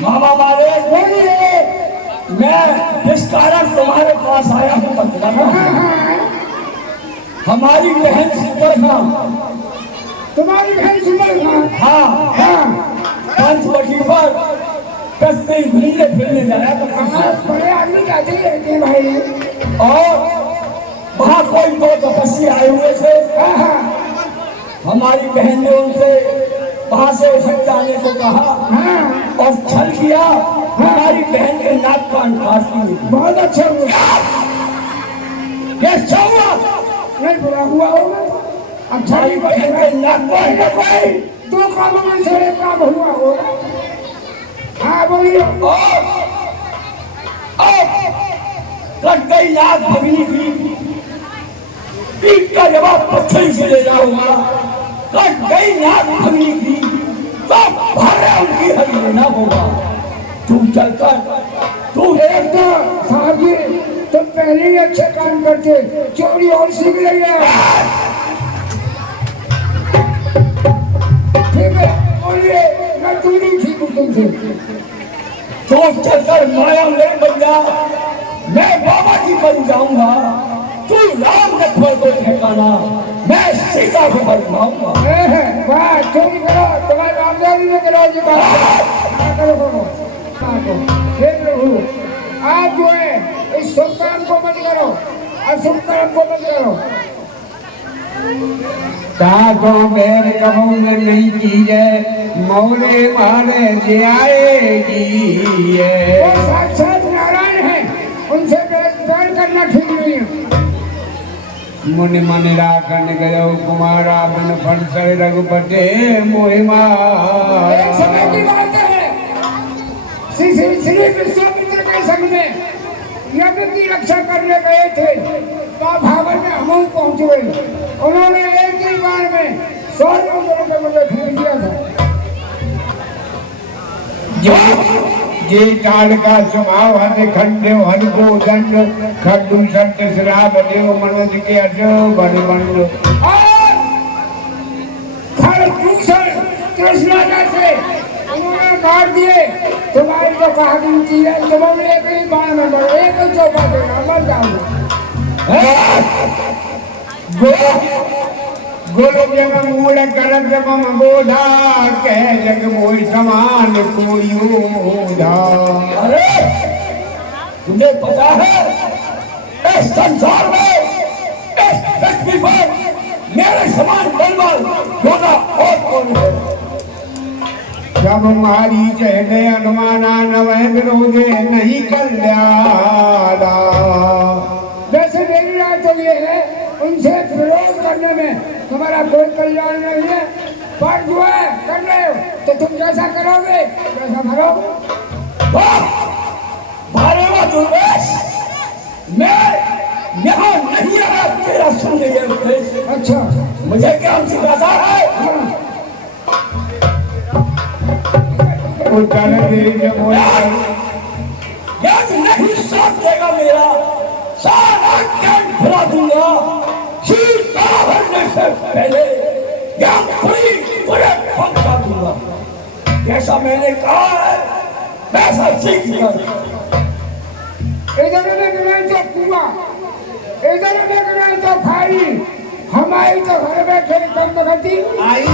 मामा मारे बोलिए। मैं जिस कारण तुम्हारे पास आया हूँ बतलाना। हमारी बहन सुंदर खान। तुम्हारी बहन सुंदर खान? हाँ हाँ। पंचवटी पर कस्ती घूमने फिरने जाया करती। बड़े आदमी जाते ही रहते हैं भाई। और वहाँ कोई दो तपस्वी आए हुए थे। हमारी बहन ने उनसे वहाँ से उठक जाने को कहा और छल किया। हमारी बहन के नाक कान काट दिए। बहुत अच्छा हुआ। ये अच्छा हुआ नहीं बुरा हुआ होगा। अच्छा हमारी बहन के नाक कान दो कामों में से एक काम हुआ होगा। हाँ बोलिए। कट गई नाक भगनी की, पीठ का जवाब पत्थर से ले जाऊंगा। कट गई नाक भगनी की तो भारे उनकी हरी लेना होगा। तू चलकर तू एक तो साहब जी तुम पहले ही अच्छे काम करते, चोरी और सीख लिया। ठीक है बोलिए, मैं दूरी ठीक हूँ तुमसे। तो चलकर माया नहीं बन जा। मैं बाबा जी बन जाऊंगा। तू राम लक्ष्मण को ठिकाना, मैं सीता को बनवाऊंगा। वाह चोरी करो, तुम्हारे रामदारी में करो जी बात करो बोलो। हे प्रभु आज जो है इस शुभ कर्म को मत करो, अशुभ कर्म को मत करो। ताको बैर कबू में नहीं की जाए, मौले मारे जे आएगी। वो साक्षात नारायण है, उनसे बैर करना ठीक नहीं है। मुनि मन राखन गयो कुमारा बन फणसर रघुपते मोहिमा। एक समय की बात है, श्री विश्वामित्र के संग में यज्ञ की रक्षा करने गए थे। भावर में हम पहुंच गए। उन्होंने एक ही बार में 100 लोगों पे मुझे फेंक दिया था। जे काल का स्वभाव हन खंडे हन को दंड खड्डू संत श्राप देव मनोज के अजो बन बंड। कृष्णा जैसे उन्होंने मार दिए। तुम्हारी तो कहा गिनती है, तुम्हारे एक ही बाण में मरो, एक ही चौपा देना मर जाऊंगा। गोलोक जग मूल करत मम बोधा, कह जग मोहि समान कोई ओधा। अरे तुझे पता है इस संसार में, इस पृथ्वी पर मेरे समान बलवान योद्धा और कौन है? जब मारी चहले अनुमाना नवह विरोधे नहीं कल्याणा। वैसे मेरी राय तो ये है, उनसे विरोध करने में तुम्हारा कोई कल्याण नहीं है। पर जो है कर रहे हो तो तुम जैसा करोगे वैसा भरोगे। मारेगा दुर्वेश, मैं यहाँ नहीं आया तेरा सुनने ये उपदेश। अच्छा मुझे क्या सिखाता है? उठन तेज याद नहीं साथ देगा मेरा, सारा ज्ञान भुला दूंगा। सीता भरने से पहले या कोई बुरे पहुंचा दूंगा। जैसा मैंने कहा है वैसा सीख कर। इधर में तो कुआ, इधर में तो खाई, हमारी तो घर बैठे कम बखती आई।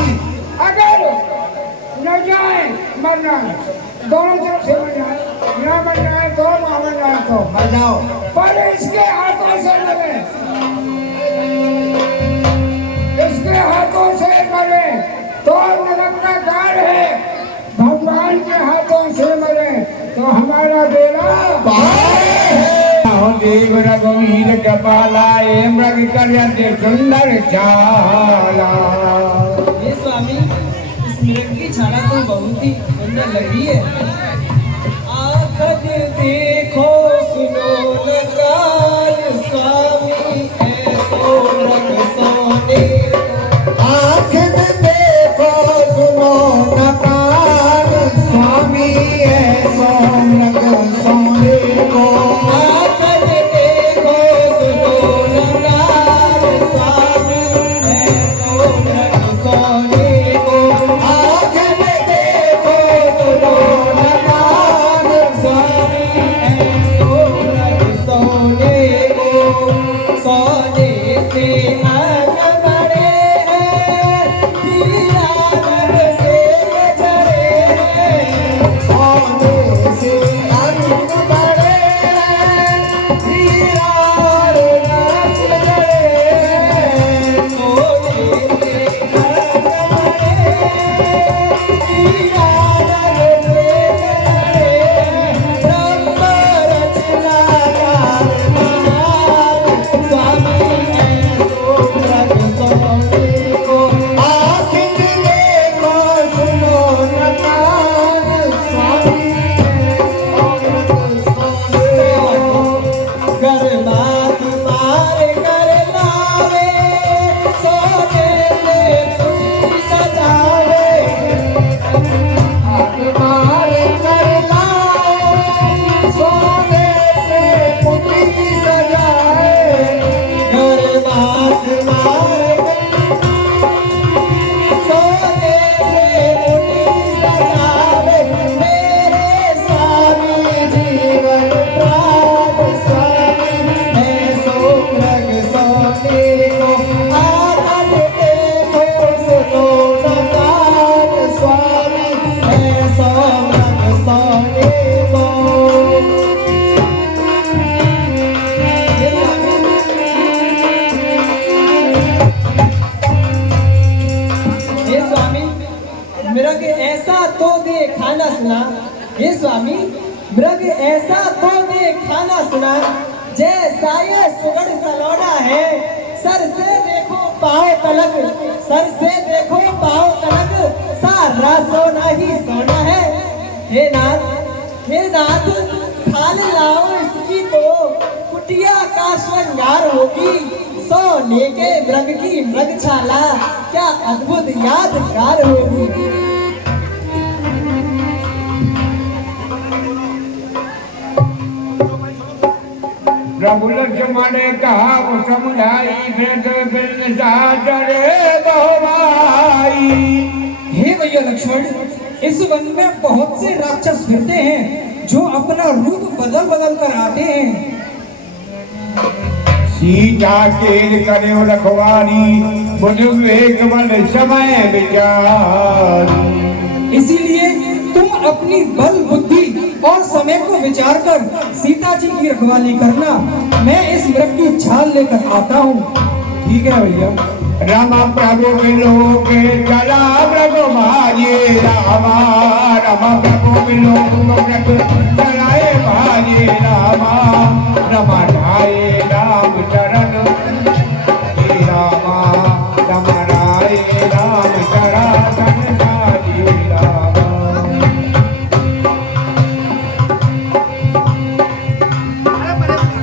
अगर न जाए मरना दोनों तरफ से मर जाए, न मर जाए तो न मर जाए तो मर जाओ। पर इसके हाथों से लगे, इसके हाथों से मरे तो नरक का काल है। भगवान के हाथों से मरे तो हमारा बेड़ा देव रघुवीर कपाला मृग कल्याण सुंदर चाला। ये स्वामी इस मृग की छाला तो बहुत ही सुंदर लगी है। आँख देखो सुनो न कान स्वामी ऐसो रंग सोने। आँख देखो सुनो न कान स्वामी ऐसो रंग सोने को। सोने को आँख में देखो सुनो न कान हे स्वामी, मृग ऐसा तो देखा ना सुना, जैसा ये सुगढ़ सलोना है। सर से देखो पाँव तलक, सर से देखो पाँव तलक, सारा सोना ही सोना है। हे नाथ, खाल लाओ इसकी तो कुटिया का श्रृंगार होगी। सोने के मृग की मृगशाला क्या अद्भुत यादगार होगी। प्रभु लक्ष्मण कहा समुदाई बिन साजरे बहुवाई। हे भैया लक्ष्मण, इस वन में बहुत से राक्षस फिरते हैं जो अपना रूप बदल बदल कर आते हैं। सीता केर करे रखवारी, बुध वेग बल समय विचारी। इसीलिए तुम अपनी बल बुद्धि और समय को विचार कर सीता जी की रखवाली करना। मैं इस मृग की छाल लेकर आता हूँ। ठीक है भैया। रामा प्रभु विलोक चला मृग भाजे रामा, रामा प्रभु विलोक मृग चलाए भाजे रामा, रमा ढाए राम चरण हे रामा, रमा ढाए राम चरण भाजे रामा।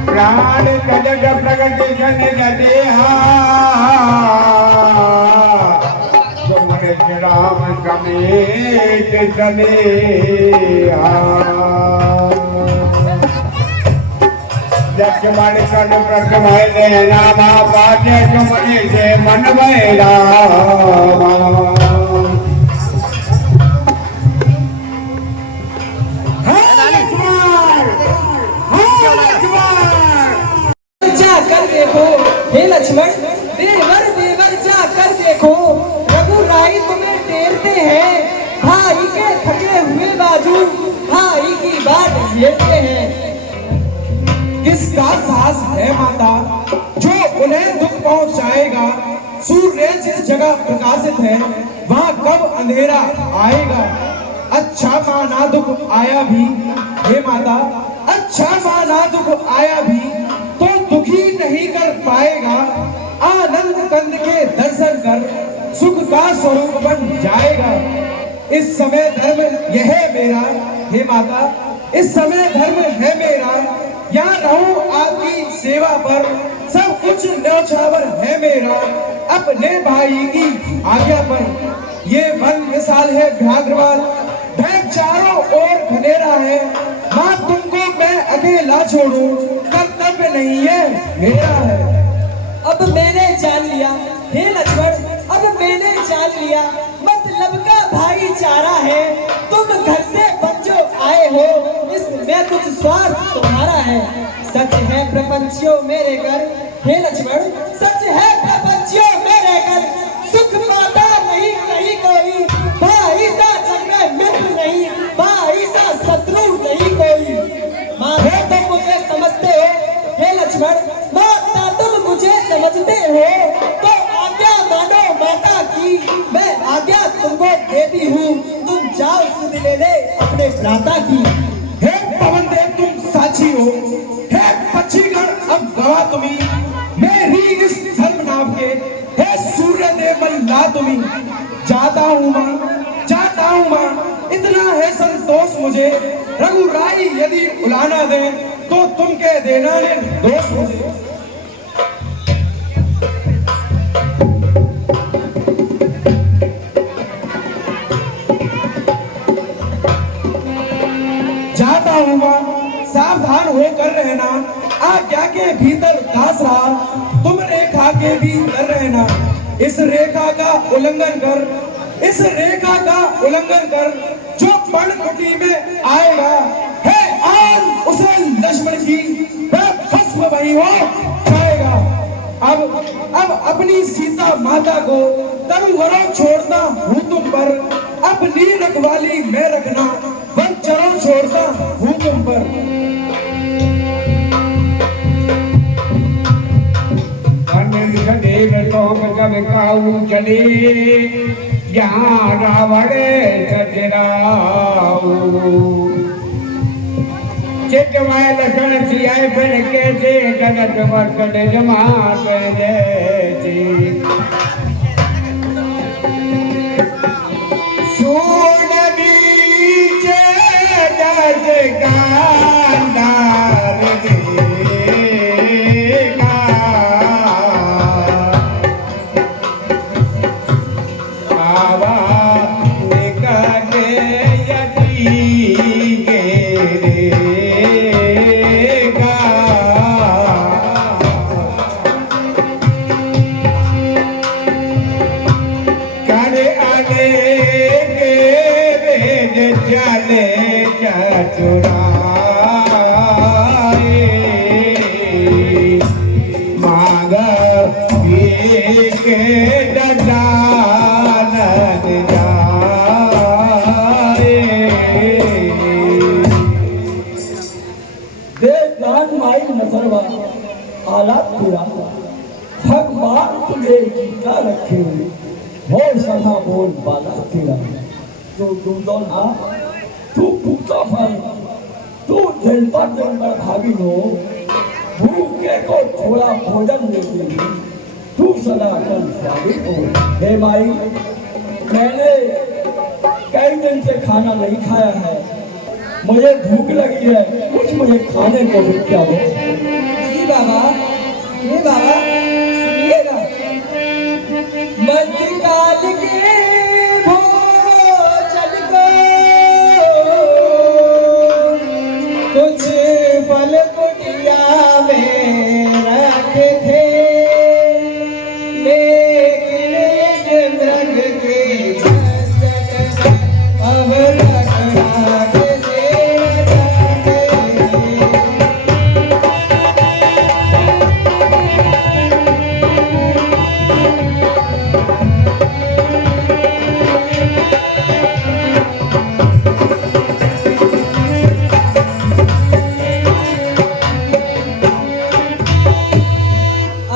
प्राण जगत प्रगति जन देहा, राम समेत चले। लक्ष्मण कन प्रसमय नामा पाते तुमने से मन में रामा। जाकर देखो हे लक्ष्मण, देवर जाकर देखो, रघुराई तुम्हें टेरते हैं। भाई के थके हुए बाजू भाई की बात लेते हैं। किसका साहस है माता जो उन्हें दुख पहुंचाएगा? सूर्य जिस जगह प्रकाशित है वहां कब अंधेरा आएगा? अच्छा माना दुख आया भी, हे माता, अच्छा माना दुख आया भी तो दुखी नहीं कर पाएगा। आनंद कंद के दर्शन कर सुख का स्वरूप बन जाएगा। इस समय धर्म यह है मेरा, हे माता, इस समय धर्म है मेरा। यहाँ रहूं आपकी सेवा पर, सब कुछ न्यौछावर है मेरा अपने भाई की आज्ञा पर। ये वन विशाल है व्याघ्रवाल, भय चारों ओर घनेरा है। माँ तुमको मैं अकेला छोड़ूं, कर्तव्य नहीं है मेरा है। अब मैंने जान लिया हे लक्ष्मण, अब मैंने जान लिया मतलब का भाईचारा है। तुम घर से बच्चों आए हो, इसमें कुछ स्वार्थ तुम्हारा है। सच है प्रपंचियों मेरे घर, हे लक्ष्मण, सच है प्रपंचियों मेरे घर। सुख पाता नहीं कहीं कोई, भाई सा जग में मित्र नहीं, भाई सा शत्रु नहीं कोई। माता तुम मुझे समझते हो हे लक्ष्मण, माता तुम मुझे समझते हो तो आज्ञा मानो माता की। मैं आज्ञा तुमको देती हूँ, तुम जाओ सुध ले ले अपने भ्राता की। हे पवन देव तुम साक्षी हो, हे पक्षीगण अब गवाह तुम्ही, मेरी इस धर्मनाभ के हे सूर्य देव मल्ला तुम्ही। जाता हूँ माँ, जाता हूँ माँ, इतना है संतोष मुझे। रघुराई यदि उलाना दे तो तुम कह देना निर्दोष मुझे। जाता हूँ माँ, सावधान होकर रहना। आज्ञा के भीतर दास रहा, तुम रेखा के भीतर रहना। इस रेखा का उल्लंघन कर, इस रेखा का उल्लंघन कर, जो पर्णकुटी में आएगा है आन उसे लक्ष्मण जी वह भस्म वही हो जाएगा। अब अपनी सीता माता को तरुवरों छोड़ता हूँ तुम पर, अपनी रखवाली में रखना वंचरों छोड़ता हूँ तुम पर। देव तो सब काऊ चले, जहाँ रावण सजराऊ चितवाय लखन सियाए फिर कैसे गलत वक्त जमा कर जैसी सून बीचे दस कांडार देगा आवा निकले यदि चले चतुराए मांग के ददानद जाए देवदान माई नजरवा हालात पूरा भगवान तुझे जीता रखे हुए बोल सदा बोल बाला तेरा जो दूधों ना तू भूखा फल तू दिन पर भागी हो भूखे को थोड़ा भोजन देती तू सदा कर स्वामी हो हे माई मैंने कई दिन से खाना नहीं खाया है मुझे भूख लगी है कुछ मुझे खाने को भी क्या दो ये बाबा सुनिएगा मध्यकाल के भोजन को कुछ फल कुटिया में रखे थे लेकिन इस मृग के झंझट में अब तक रात से न जागे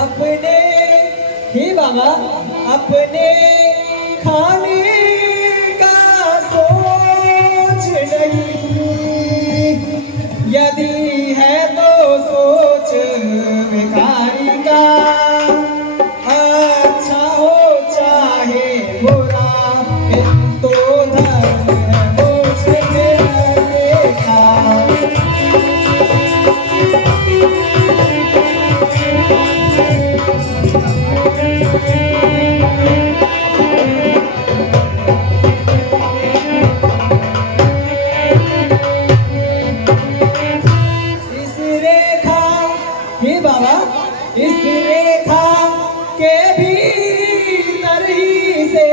अपने ही बाबा अपने खाने का सोच नहीं यदि है तो सोच भिखारी का अच्छा हो चाहे बुरा किंतु धर्म है मुझे देखा इस रेखा हे बाबा इस रेखा के भीतर ही से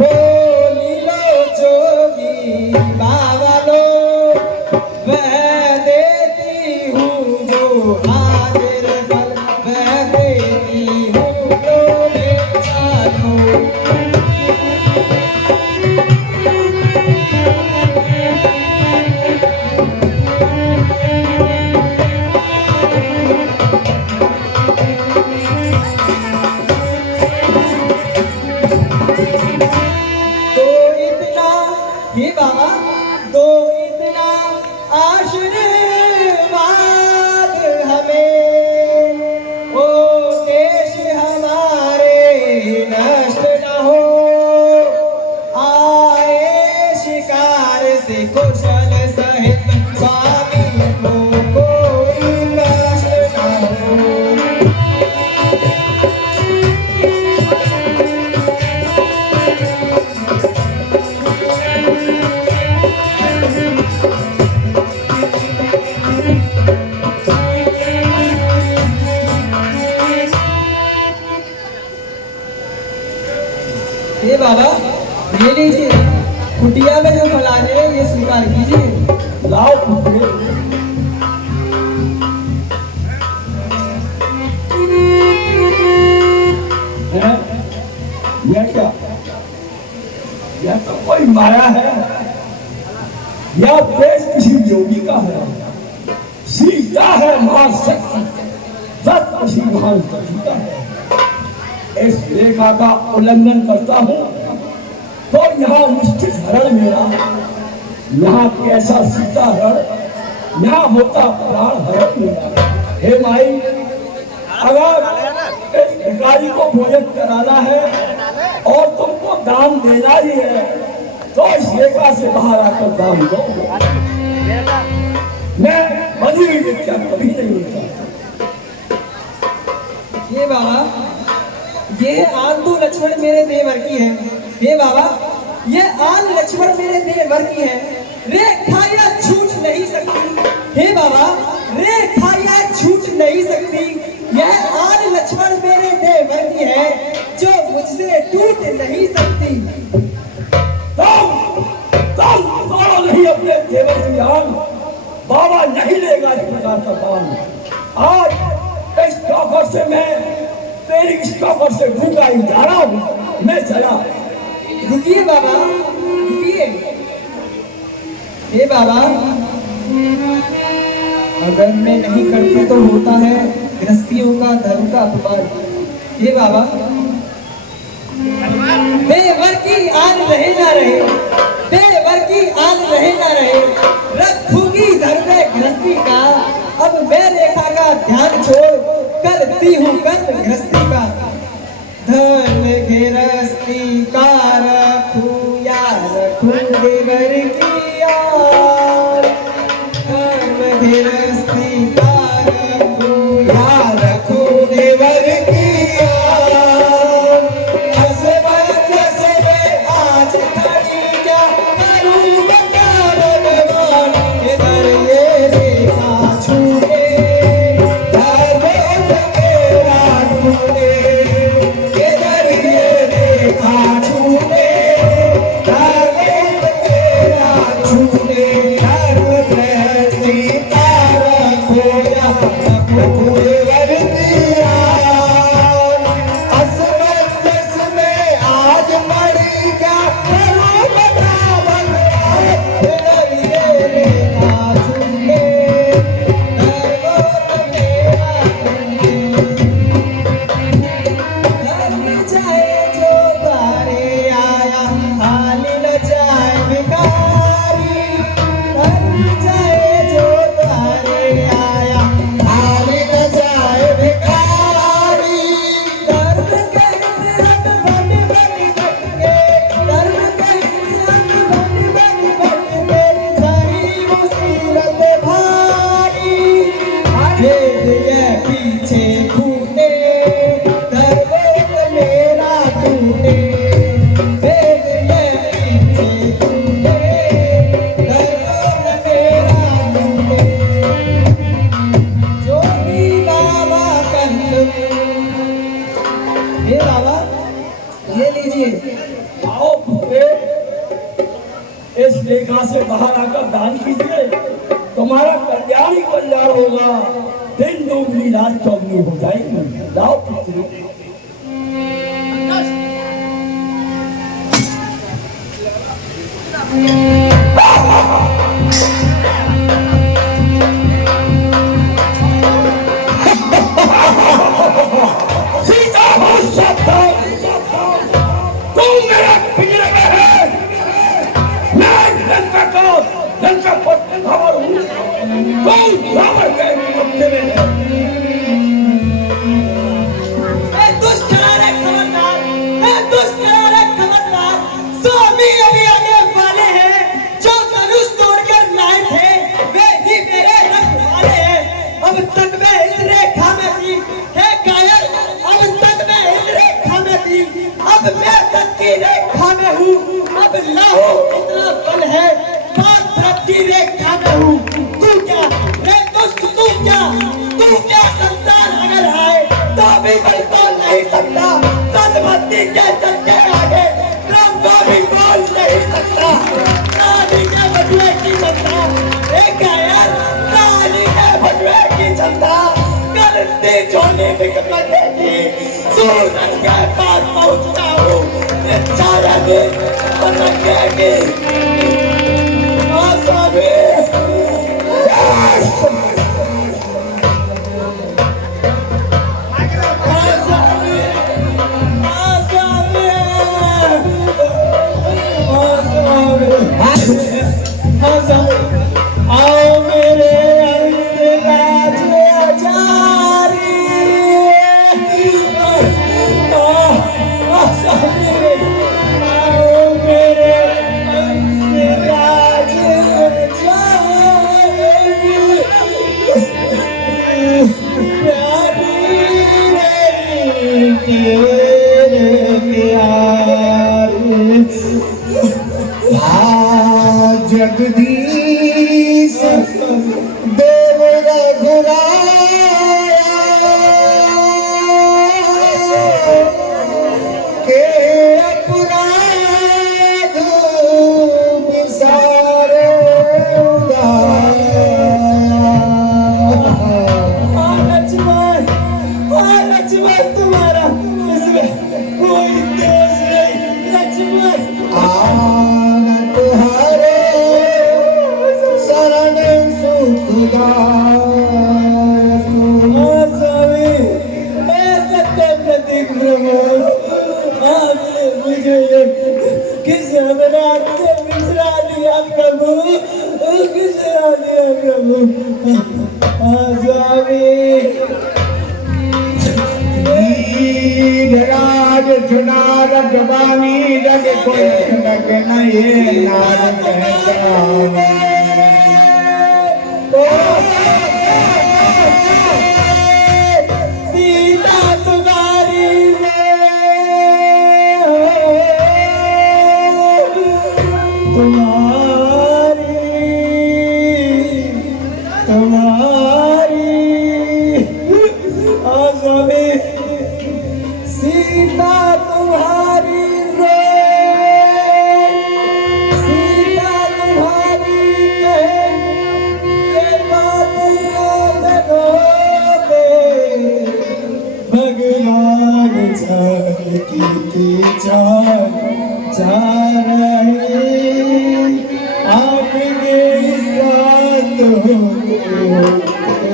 बोली लो जोगी बाबा लो वह देती हूँ जो हाजिर फल वह देती हूँ जो बेचारो तो इतना ही बाबा तो इतना आशीर्वाद हमें ओ देश हमारे नष्ट न हो आए शिकार से कुशल सहित स्वामी को कोई कष्ट न हो ये बाबा ये लीजिए कुटिया में जो फल आने हैं ये स्वीकार कीजिए लाओ पुत्र हैं? यह क्या यह तो कोई माया है यह देश किसी योगी का है सीता है महाशक्ति सत किसी महान शक्ति का है इस रेखा का उल्लंघन करता हूँ तो यहाँ निश्चित हरण मेरा, यहाँ कैसा सीता हरण, यहाँ होता प्राण हरण मेरा। हे माई, अगर इस भिखारी को भोजन कराना है और तुमको दान देना ही है तो इस रेखा से बाहर आकर दान दो। मैं बधी हुई विद्या कभी नहीं होता। ये बाबा, ये आन तो लक्ष्मण मेरे देवर की है। हे बाबा, ये आन लक्ष्मण मेरे देवर की है। रेखा यह छूट नहीं सकती। हे बाबा, रेखा यह छूट नहीं सकती। यह आन लक्ष्मण मेरे देवर की है जो मुझसे टूट नहीं सकती। तोड़ो नहीं अपने देवर की आन, बाबा नहीं लेगा इस प्रकार का दान। आज इस टॉपर से मैं तेरी इस टॉपर से भूखा ही जा रहा हूँ, मैं चला। रुकिए बाबा, रुकिए। हे बाबा, अगर मैं नहीं करती तो होता है गृहस्थियों का धर्म का अपमान। हे बाबा, देवर की आन रहे ना रहे, देवर की आन रहे ना रहे, रखूंगी धर्म गृहस्थी का। अब मैं रेखा का ध्यान छोड़ करती हूँ कर्म गृहस्थी का। धर्म गृहस्थी का रखूं या रखूं देवर की आन। धर्म गृहस्थी का रखूं या रखूं देवर की आन। असमंजस में आज खड़ी क्या करूं बता भगवान। इधर ये रेखा छूटे धर्म मेरा टूटे। इधर ये रेखा छूटे धर्म मेरा छूटे। धर्म गृहस्थी का रखो या रखो देवर की आन। असमंजस में आज मरी क्या करूं बता भगवान। इधर ये रेखा छूटे धर्म मेरा टूटे। धर्म जाए जो द्वारे आया, हानि न जाए भिखारी। धर्म जाए जो द्वारे आया, हानि न जाए भिखारी। धर्म के इतिहास बनी बनी भटके, धर्म के इतिहास बनी बनी भटके, सही मुसीबत भारी। भेद ये पीछे फूटे धर्म मेरा टूटे। भेद ये पीछे फूटे धर्म मेरा टूटे। जो भी बाबा कहते। हे बाबा, ये लीजिए। आओ पुत्रे, इस रेखा से बाहर आकर दान कीजिए, तुम्हारा कल्याण ही कल्याण होगा। दिन दुगनी रात चौगनी हो जाएगी। लाओ पुत्री। सीता हो सावधान, तुम मेरा पिंजरे में है। मैं लंका का पत्थर हूँ, तुम रावण के कब्जे में है। ए दुष्ट करारे खबरदार, ए दुष्ट करारे खबरदार। स्वामी अभी आने वाले हैं। जो धनुष तोड़कर लाए थे वे ही मेरे रखवाले हैं। अब तक मैं इस रेखा में थी, हे कायर, अब तक मैं इस रेखा में थी। अब मैं सत की रेखा में हूँ। अब लाहू इतना बल है, पात्र की रेखा में हूँ। तू क्या रे दुष्ट, तू क्या संसार अगर आए तो भी बल तो नहीं सकता। सदमती के चक्के आगे ब्रह्मा भी बोल नहीं सकता। रानी के बटुए की जनता, एक कायर, रानी के बटुए की जनता करती झोली बिक बनेगी। सूरज के पास पहुंचता हूँ, छाया भी बनकेगी। स्वामी आओ मेरे हंसराज आचारी, आओ मेरे हंसराज आचारी, प्यारी तेरे प्यारे जगदीश देव रघुराया के अपराध विसारे लक्ष्मण तुम्हारा इसमें कोई दोष नहीं लक्ष्मण। आनत हरे शरण सुखदायक स्वामी मैं सत्य प्रतीक प्रभु, आपने मुझे किस अपराध से बिछड़ा दिया प्रभु, बिछड़ा दिया प्रभु। स्वामी राज चुनार जबानी रग कोई लग नहीं नार पहचानी सीता तुम्हारी तुम्हारी स्वामी सीता तुम्हारी रे, सीता तुम्हारी कहे ये बात याद रोते, भगवान जानकी की जान जा रही, आपके साथ होते होते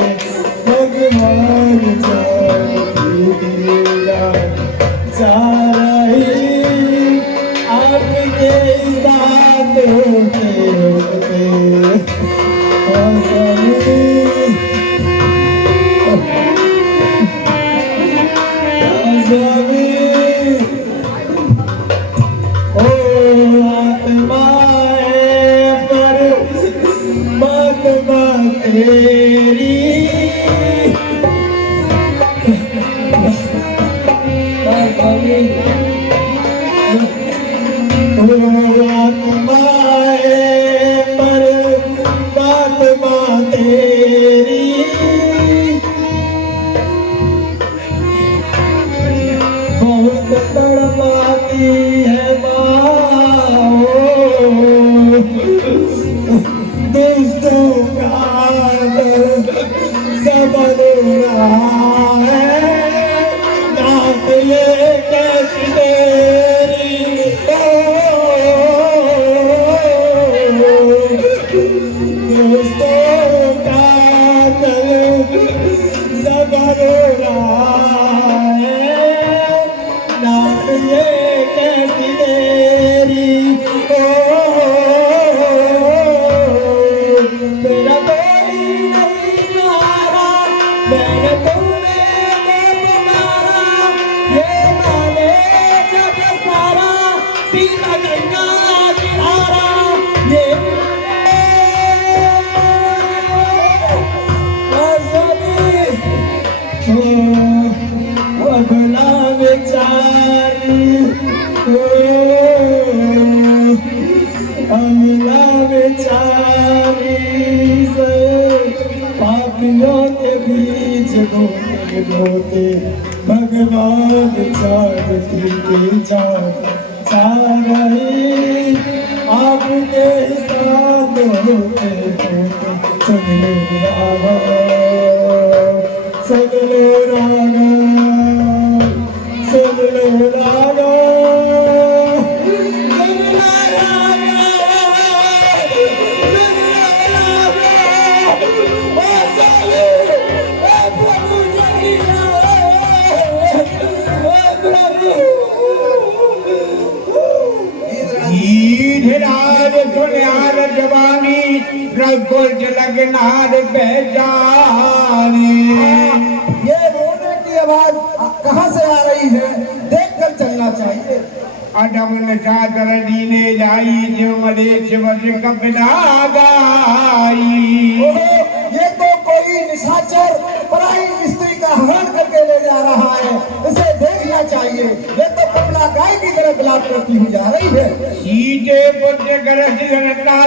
भगवान जानकी की जान जा रही, आपके साथ होते होते। ओ आत्माएं पर बात तेरी, आत्माएं पर बात तेरी, बहुत तड़पाती है दोस्तों का सब रहा है, नाथ ये कैसी तेरी दोस्तों का सब रहा है, नाथ ये कैसी तेरी मेरा कोई नहीं सहारा, मैंने तुम्हें पुकारा, ये माने जग सारा, सीता गंगा की धारा, ये अगला बेचारी, अगला बेचारी से पापियों के बीच रोते रोते भगवान जानकी की जान जा रही, आपके साथ होते होते सुन लो रागा, सुन लो रागा, सुन लो रागा, सुन लो रागा, सुन लो रागा, ओ स्वामी, ओ प्रभु जगिया, ओ प्रभु। धीराज सुन्यार जवानी रघुकुल लगनार बेजारी। ये रोने की आवाज कहाँ से आ रही है, देख कर चलना चाहिए। अडमन चादर दीने जाई जो मलेच वर्ष कपड़ा गाई। ये तो कोई निशाचर पराई स्त्री का हरण करके ले जा रहा है, इसे देखना चाहिए। ये तो कमला गाय की तरह बिलाप करती हुई जा रही है। सीते पुत्र गरज गणता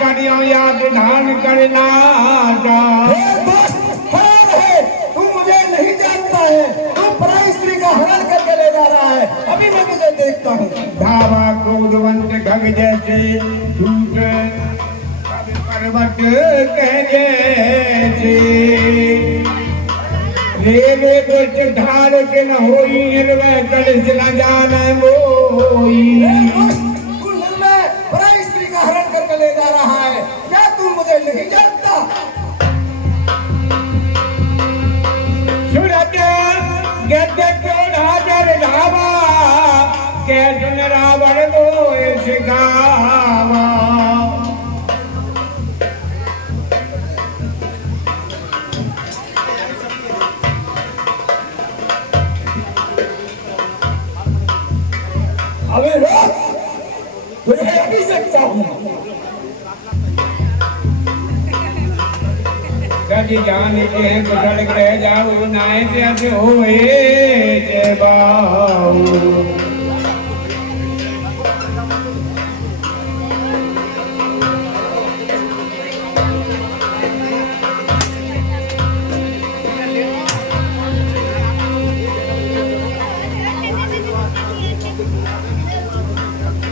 करियो याद धान करना जा। हे दोस्त, खड़ा रहे, तू मुझे नहीं जानता है, तू पराई स्त्री का हरण करके ले जा रहा है, अभी मैं तुझे देखता हूँ। धावा क्रोधवंत खग जैसे झूठ पर्वत कह जैसे। रेवे दुष्ट ढाल के न होई निर्वय कलिस न जान मोई। हे दोस्त, तू निर्णय पराई स्त्री का हरण करके ले जा रहा है, क्या तू मुझे नहीं जानता? सूरज गद्य क्रोध हाजर धावा के सुन रावण मोय सिखावा। अबे रोक, तुझे अभी देखता हूँ। गज जान के कुशल ग्रह जाऊ नाय त्यज होए जय बाऊ।